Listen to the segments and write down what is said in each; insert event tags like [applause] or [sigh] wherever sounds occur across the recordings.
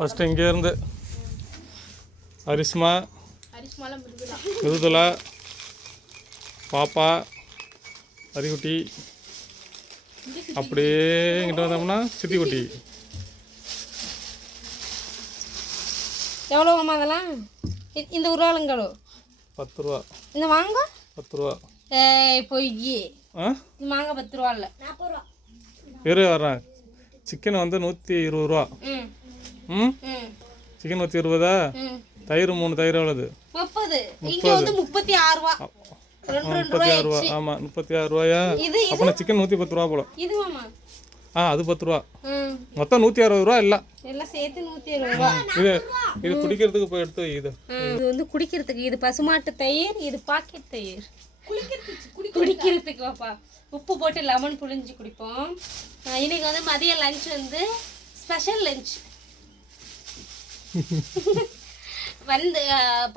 First இங்கேருந்து அரிஸ்மா மிருதுலா பாப்பா அரிக்குட்டி அப்படியே இங்கிட்ட வந்தோம்னா சித்திக்குட்டி. எவ்வளோவாம்மா அதெல்லாம்? இ- இந்த உருவாளுங்களோ பத்து ரூபா இந்த மாங்காய்? பத்து ரூபா ஏய் பொய் மாங்காய் பத்து ரூபா. இல்லை இரு வர்றேன். சிக்கன் வந்து நூற்றி இருபது ரூபா. ம்? சிக்கன் நூற்றி இருபதா? தயிர் மூணு தயிர் எவ்வளோது முப்பது. இங்க வந்து முப்பத்தி ஆறு ரூபா. முப்பத்தி ஆறு ரூபா ஆமாம் முப்பத்தி ஆறு ரூபாயா? இது அப்போ சிக்கன் நூற்றி பத்து ரூபா போல. ஆ அது பத்து ரூபா. ம். மொத்தம் நூற்றி அறுபது ரூபா இல்லை. எல்லாம் சேர்த்து நூற்றி இருபது ரூபா. இது இது குடிக்கிறதுக்கு போய் எடுத்து இது. இது வந்து குடிக்கிறதுக்கு இது பசுமாட்டு தயிர் இது பாக்கெட் தயிர். குடிக்கிறதுக்கு பாப்பா உப்பு போட்டு லெமன் புழிஞ்சு குடிப்போம். இன்னைக்கு வந்து மதிய லஞ்ச் வந்து ஸ்பெஷல் லஞ்ச் வந்து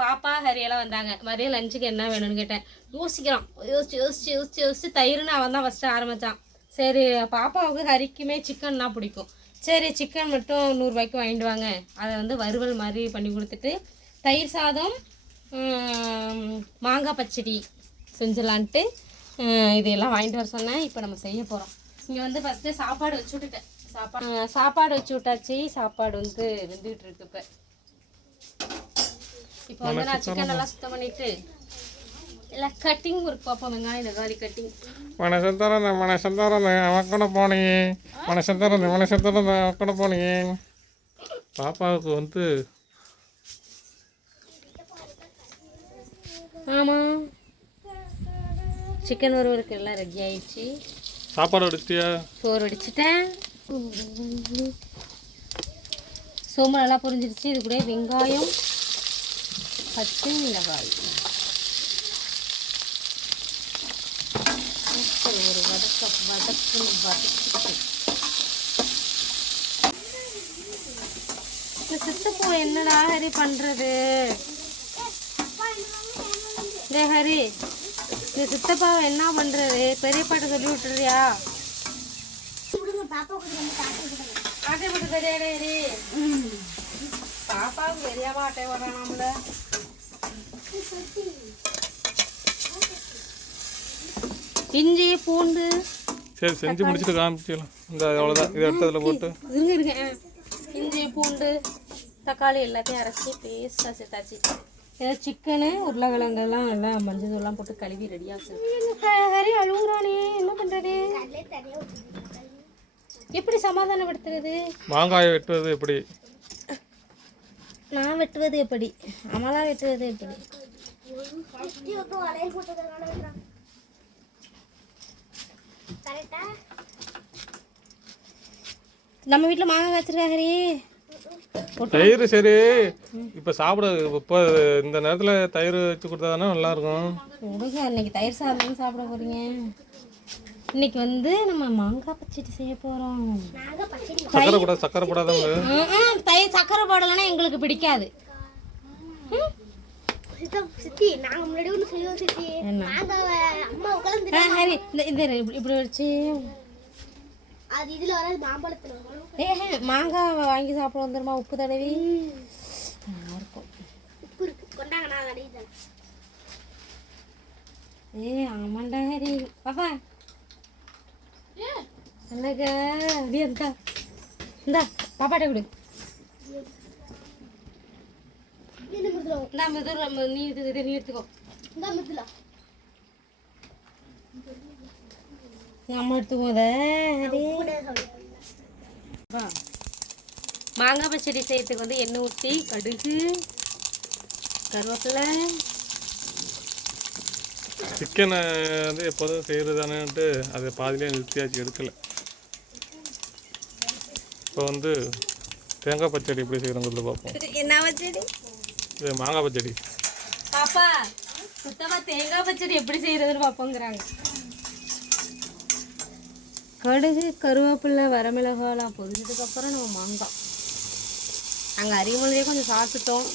பாப்பா ஹரியெல்லாம் வந்தாங்க. மதியம் லஞ்சுக்கு என்ன வேணும்னு கேட்டேன். யோசிக்கிறான். யோசிச்சு யோசிச்சு யோசிச்சு யோசிச்சு தயிர்னு அவன் தான் ஃபஸ்ட்டு ஆரம்பித்தான் சரி பாப்பாவுக்கு ஹரிக்குமே சிக்கன்னா பிடிக்கும். சரி சிக்கன் மட்டும் நூறுரூவாய்க்கு வாங்கிட்டு வாங்க. அதை வந்து வறுவல் மாதிரி பண்ணி கொடுத்துட்டு தயிர் சாதம் மாங்காய் பச்சடி செஞ்சிடலான்ட்டு இதையெல்லாம் வாங்கிட்டு வர சொன்னேன். இப்போ நம்ம செய்ய போகிறோம் இங்கே வந்து ஃபஸ்ட்டு சாப்பாடு வச்சு விட்டுட்டேன். சாப்பாடு சாப்பாடு வச்சு விட்டாச்சு. சாப்பாடு வந்து வெந்துகிட்டு இருக்கு இப்போ. இப்போ வந்து நான் சிக்கன் நல்லா சுத்தம் பண்ணிட்டு எல்லாம் கட்டிங் ஒரு பார்ப்போம் வெங்காயம் தக்காளி கட்டிங் மனுஷன் திறந்த மனுஷன் திறந்த அவன் கூட போனீங்க. மனுஷன் திறந்த மனுஷன் திறந்த அவன் கூட போனீங்க. பாப்பாவுக்கு வந்து ஆமாம் சிக்கன் வறுவலுக்கு எல்லாம் ரெடி ஆயிடுச்சு. சாப்பாடு அடிச்சிட்டியா சோறு அடிச்சிட்டேன் சோம்பு நல்லா புரிஞ்சிருச்சு. இது கூட வெங்காயம் பச்சை மிளகாய். ஒரு வதக்க வதக்கு வதக்கு இந்த சித்தப்பூ என்னடா ஹரி பண்ணுறது டே ஹரி இந்த சித்தப்பாவை என்ன பண்ணுறது பெரிய பாட்டு சொல்லி விட்டுறியா ஆட்டை போட்டு தெரியாடே ஹரி பாப்பாவுக்கு தெரியாம ஆட்டை போடுறானாம்ல. இஞ்சி பூண்டு. சரி செஞ்சு முடிச்சுட்டு காமிச்சிடலாம். இந்த அவ்வளோதான் இதை எடுத்து அதில் போட்டு. இருங்க இருங்க. இஞ்சி பூண்டு தக்காளி எல்லாத்தையும் அரைச்சி பேஸ்ட்டாக சேர்த்தாச்சு. ஏதோ சிக்கனு உருளைக்கிழங்கெல்லாம் எல்லாம் மஞ்சள் தூள்லாம் போட்டு கழுவி ரெடியாக வச்சு ஹரி அழுகுறானே என்ன பண்ணுறது எப்படி சமாதானப்படுத்துறது மாங்காயை வெட்டுவது எப்படி? நான் வெட்டுவது எப்படி? அமலா வெட்டுவது எப்படி? நம்ம வீட்டில் மாங்காய் வச்சிருக்கா ஹரி தயிர் சரி. இப்போ சாப்பிட. இப்போ இந்த நேரத்தில் தயிர் வச்சு கொடுத்தா தானே நல்லாயிருக்கும் விடுங்க இன்னைக்கு தயிர் சாதம் சாப்பிட போறீங்க? இன்னைக்கு வந்து நம்ம மாங்காய் பச்சடி செய்ய போறோம். சக்கரை கூட சக்கரை போடாதவங்க. தயிர் சக்கரை போடலைன்னா எங்களுக்கு பிடிக்காது. மாங்காய் வாங்கி சாப்பிட வந்துருமா உப்பு தடவி. நல்லா இருக்கும். உப்பு இருக்கு. கொண்டாங்க நான் ஏ ஆமாண்டா ஹரி. பாப்பா என்னங்க அப்படியே இருக்கா இந்தா பாப்பாட்ட கொடு. இந்த மிருதுல இந்தா நீ இது நீ எடுத்துக்கோ. இந்த மிருதுல நம்ம எடுத்துக்கோ வா. மாங்காய் பச்சடி செய்யறதுக்கு வந்து எண்ணெய் ஊற்றி கடுகு கருவேப்பிலை சிக்கனை வந்து எப்போதும் செய்கிறது தானேன்ட்டு அதை பாதியிலே நிறுத்தியாச்சு எடுக்கலை. இப்போ வந்து தேங்காய் பச்சடி எப்படி செய்கிறோங்கிறது பார்ப்போம். என்ன பச்சடி? இது மாங்காய் பச்சடி. பாப்பா சுத்தமா தேங்காய் பச்சடி எப்படி செய்யறதுன்னு பார்ப்போங்கிறாங்க. கடுகு கருவேப்பிலை வரமிளகாலாம் பொரிஞ்சதுக்கு அப்புறம் நம்ம மாங்காய். நாங்கள் அரியமலையே கொஞ்சம் சாப்பிட்டுட்டோம்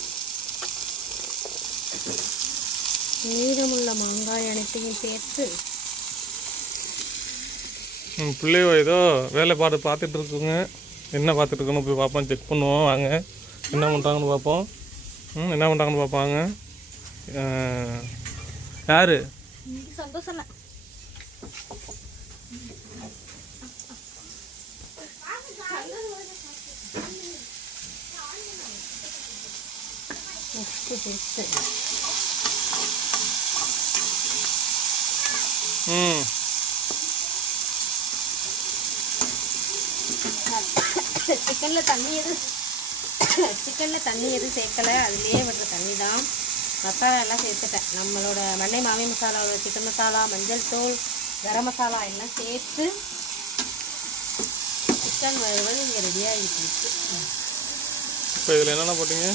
மீதமுள்ள மாங்காய் அனைத்தையும் சேர்த்து ம் பிள்ளையோ ஏதோ வேலைப்பாடு பார்த்துட்டு இருக்குங்க என்ன பார்த்துட்டு போய் பார்ப்போம் செக் பண்ணுவோம் வாங்க. என்ன பண்ணுறாங்கன்னு பார்ப்போம். ம் என்ன பண்ணுறாங்கன்னு பார்ப்பாங்க யார்? சந்தோஷம் இல்லை உப்பு சேர்த்து ம் சிக்கனில் தண்ணி எதுவும் [coughs] சிக்கனில் தண்ணி எதுவும் சேர்க்கலை. அதுலேயே விடுற தண்ணி தான் மசாலா எல்லாம் சேர்த்துட்டேன். நம்மளோட மண்ணை மாமி மசாலாவோட சிக்கன் மசாலா மஞ்சள் தூள் கரம் மசாலா எல்லாம் சேர்த்து சிக்கன் வறுவல் இங்கே ரெடியாகிட்டு இருக்கு. இப்போ இதில் என்னென்ன போட்டீங்க?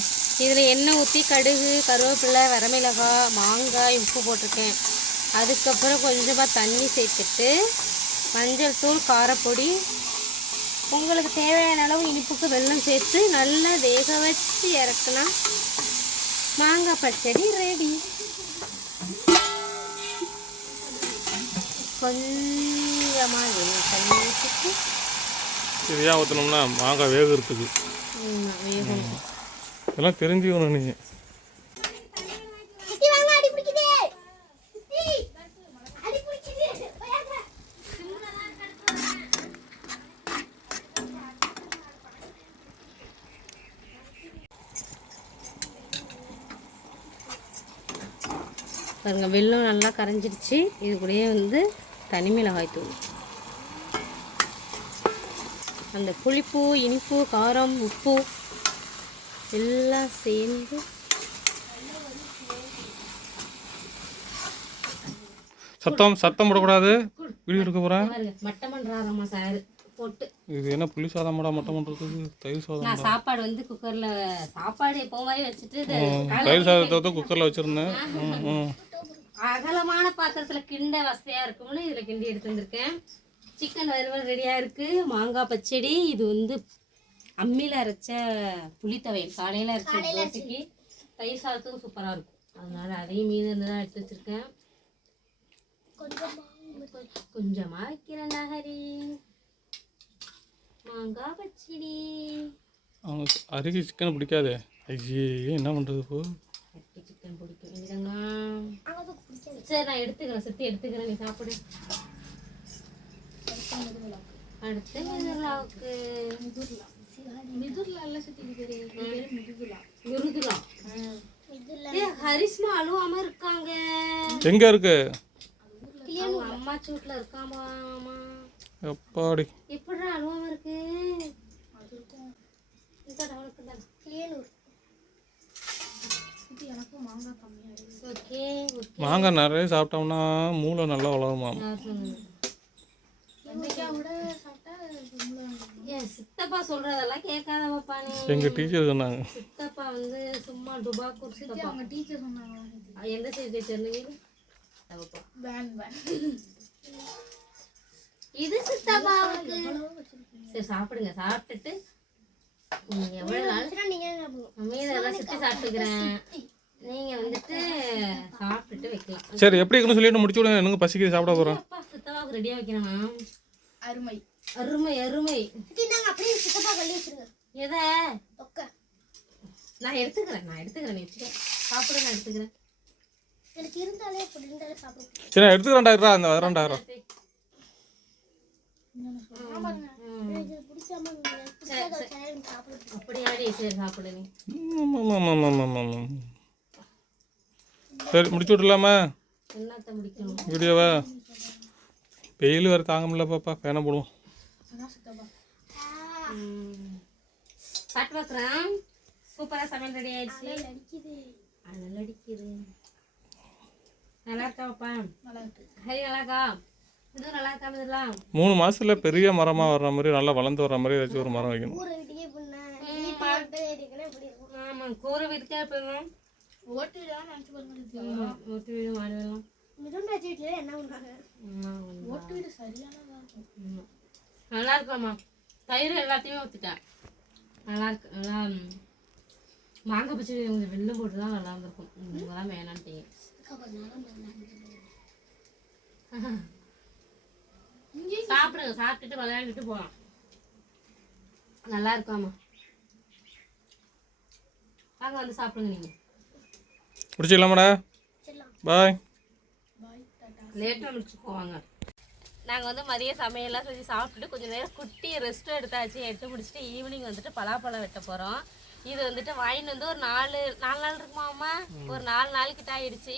இதில் எண்ணெய் ஊற்றி கடுகு கருவேப்பிலை வரமிளகாய் மாங்காய் உப்பு போட்டிருக்கேன். அதுக்கப்புறம் கொஞ்சமாக தண்ணி சேர்த்துட்டு மஞ்சள் தூள் காரப்பொடி உங்களுக்கு தேவையான அளவு இனிப்புக்கு வெல்லம் சேர்த்து நல்லா வேக வச்சு இறக்குனா மாங்காய் பச்சடி ரெடி கொஞ்சமாக தண்ணி ஊற்றிட்டு இது ஏன் ஊற்றணும்னா மாங்காய் வேகிறதுக்கு. வேகணும். இதெல்லாம் தெரிஞ்சுக்கணும் நீங்கள் சித்தி வாங்க அடி பிடிக்குது சித்தி அடி பிடிக்குது போயாங்க பாருங்க வெல்லம் நல்லா கரைஞ்சிருச்சு இது கூடயே வந்து தனி மிளகாய் தூள். அந்த புளிப்பு இனிப்பு காரம் உப்பு எல்லாம் சேர்ந்து சத்தம் சத்தம் போடக்கூடாது. வீடியோ எடுக்க போகிறேன் பாருங்க மட்டம் பண்ணுறாரம்மா சார். போட்டு. இது என்ன புளி சாதமாடா மட்டம் பண்ணுறதுக்கு தயிர் சாதம் நான் சாப்பாடு வந்து குக்கரில் சாப்பாடு எப்போ மாதிரி வச்சுட்டு தயிர் சாதத்தை வந்து குக்கரில் வச்சுருந்தேன். ம் ம். அகலமான பாத்திரத்தில் கிண்ட வசதியாக இருக்கும்னு இதில் கிண்டி எடுத்து வந்திருக்கேன் சிக்கன் வறுவல் ரெடியாக இருக்குது மாங்காய் பச்சடி இது வந்து அம்மியில் அரைச்ச புளித்தவையல் காலையில் அரைச்ச தோசைக்கு தயிர் சாதத்துக்கும் சூப்பராக இருக்கும். அதனால அதையும் மீது இருந்து தான் எடுத்து வச்சுருக்கேன். கொஞ்சமாக வைக்கிறேன் ஹரி மாங்காய் பச்சடி. அவனுக்கு அருகே சிக்கன் பிடிக்காதே. ஐயே என்ன பண்ணுறது இப்போ? சிக்கன் பிடிக்கும். இல்லைங்க சரி நான் எடுத்துக்கிறேன். சுற்றி எடுத்துக்கிறேன். நீ சாப்பிடு. அடுத்து மிதுலாவுக்கு மிருதுலா ஏ ஹரிஸ்மா அழுவாம இருக்காங்க. எங்கே இருக்கு? அம்மா சூட்ல இருக்காமா எப்பாடி. மாங்காய் நிறைய சாப்பிட்டோம்னா மூளை நல்லா? ஏன் சித்தப்பா சொல்றதெல்லாம் கேட்காத பாப்பா நீ. எங்கள் டீச்சர் சொன்னாங்க. சித்தப்பா வந்து சும்மா டுபாக்கூர் சித்தப்பா. அஹ் எந்த சைடு டீச்சர் இது சித்தப்பாவுக்கு சரி சாப்பிடுங்க. சாப்பிட்டுட்டு எவ்வளவு நாள் நீங்க என்ன பண்ணுவோம் மீதெல்லாம் சுத்தி சாப்பிட்டுக்கிறேன். நீங்க வந்துட்டு சாப்பிட்டுட்டு வைக்கலாம். சரி எப்படி இருக்குன்னு சொல்லிட்டு முடிச்சு விடுங்க எனக்கு பசிக்குது சாப்பிட போகிறோம் அப்பா சித்தப்பாவுக்கு ரெடியா வைக்கிறேன் அருமை. அருமை அருமை. சித்தி நாங்க அப்படியே சித்தப்பா வச்சிருங்க. எதை? தொக்க. நான் எடுத்துக்கிறேன் நான் எடுத்துக்கிறேன் நீ வச்சுக்க. சாப்பிட நான் எடுத்துக்கிறேன். எனக்கு இருந்தாலே. சரி நான் அந்த வரேன்டாயிரம் எனக்கு இது பிடிக்காம. அப்படியாடி சரி சாப்பிடு நீ. சரி முடிச்சு விடலாமா என்னத்த முடிக்கணும்? வீடியோவை? வெயில் வேறு தாங்க முடியல பாப்பா ஃபேனை போடுவோம். பாட்டு பார்க்குறேன் சூப்பராக சமையல் ரெடி ஆயிடுச்சு. அடிக்குது. அனல் அடிக்குது. நல்லா இருக்கா பாப்பா? ஹரி நல்லா இருக்கா? இது நல்லா இருக்கா இதெல்லாம் மூணு மாசத்துல பெரிய மரமா வர்ற மாதிரி நல்லா வளர்ந்து வர்ற மாதிரி ஏதாச்சும் ஒரு மரம் வைக்கணும். ஆமாம் கூரை வீட்டுக்கே போயிடலாம் ஓட்டு வீடு மாடி வீட்டில் என்ன பண்ணாங்க ஓட்டு வீடு சரியானதா? இருக்கும் நல்லா இருக்காம்மா. தயிர் எல்லாத்தையுமே ஊற்றிட்டேன் நல்லா இருக்கு நல்லா மாங்காய் பச்சடி கொஞ்சம் வெள்ளம் போட்டு தான் நல்லா இருந்திருக்கும். இதெல்லாம் வேணான்ட்டீங்க சாப்பிடுங்க சாப்பிட்டுட்டு விளையாண்டுட்டு போகலாம் நல்லா இருக்காமா வாங்க வந்து சாப்பிடுங்க நீங்கள் பிடிச்சிக்கலாமாடா பாய் லேட்டாக முடிச்சுக்குவாங்க நாங்கள் வந்து மதிய சமையல்லாம் செஞ்சு சாப்பிட்டுட்டு கொஞ்சம் நேரம் குட்டி ரெஸ்ட்டும் எடுத்தாச்சு. எடுத்து முடிச்சுட்டு ஈவினிங் வந்துட்டு பலாப்பழம் வெட்ட போகிறோம் இது வந்துட்டு வாங்கிட்டு வந்து ஒரு நாலு நாலு நாள் இருக்குமாம்மா ஒரு நாலு நாள் கிட்ட ஆயிடுச்சு.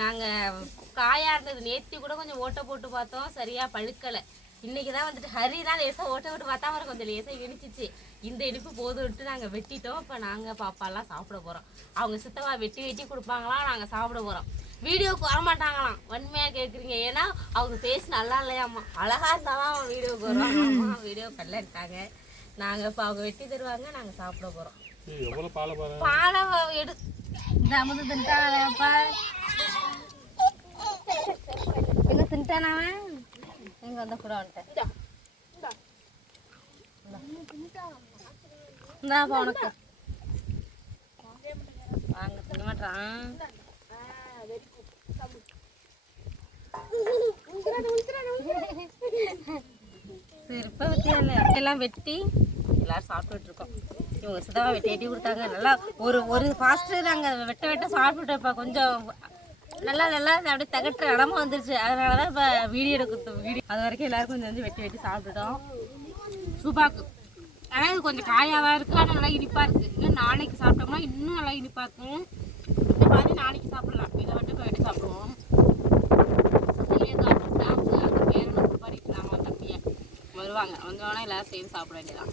நாங்கள் காயா இருந்தது. நேத்தி கூட கொஞ்சம் ஓட்டை போட்டு பார்த்தோம். சரியாக பழுக்கலை. இன்னைக்கு தான் வந்துட்டு ஹரி தான் லேசாக ஓட்டை விட்டு பார்த்தா அவரை கொஞ்சம் லேசாக இனிச்சிச்சு. இந்த இனிப்பு போதும் விட்டு நாங்கள் வெட்டிட்டோம். இப்போ நாங்கள் பாப்பாலாம் சாப்பிட போகிறோம் அவங்க சித்தவா வெட்டி வெட்டி கொடுப்பாங்களாம் நாங்கள் சாப்பிட போகிறோம் வீடியோக்கு வர மாட்டாங்களாம் வன்மையாக கேட்குறீங்க ஏன்னா அவங்க ஃபேஸ் நல்லா இல்லையாம்மா. அழகா இருந்தாலும் அவன் வீடியோக்கு வருவாங்க. வீடியோ கல்லட்டாங்க நாங்கள் இப்போ அவங்க வெட்டி தருவாங்க நாங்கள் சாப்பிட போகிறோம் பாலை எடு. இந்த அமுது தின்ட்டானப்பா எங்க தின்ட்டானவன் எங்க வந்த கூட வந்துட்டேன் இந்தாப்பா உனக்கு. வாங்க தின்ன மாட்டான் சரி வெட்டியால எல்லாம் வெட்டி எல்லாரும் சாப்பிட்டுட்டு இருக்கோம் இவங்க சுதாவை வெட்டி வெட்டி கொடுத்தாங்க. நல்லா ஒரு ஒரு ஃபாஸ்ட்டு நாங்கள் வெட்ட வெட்ட சாப்பிட்டுட்டோம்ப்பா கொஞ்சம். நல்லா நல்லா அப்படியே தகட்டுற இடமா வந்துருச்சு. அதனால தான் இப்போ வீடியோ எடுக்கிறது வீடியோ அது வரைக்கும் எல்லாருக்கும் கொஞ்சம் வந்து வெட்டி வெட்டி சாப்பிட்டுட்டோம். சூப்பாக்கு. ஆனால் இது கொஞ்சம் காயாக தான் இருக்குது ஆனால் நல்லா இனிப்பாக இருக்குது இன்னும் நாளைக்கு சாப்பிட்டோம்னா இன்னும் நல்லா இனிப்பாக இருக்கும். இந்த மாதிரி நாளைக்கு சாப்பிடலாம். இதை மட்டும் இப்போ சாப்பிடுவோம். வெளியே காட்டு தம்பியை? வருவாங்க. வந்தோடனே எல்லாரும் சேர்ந்து சாப்பிட வேண்டியதான்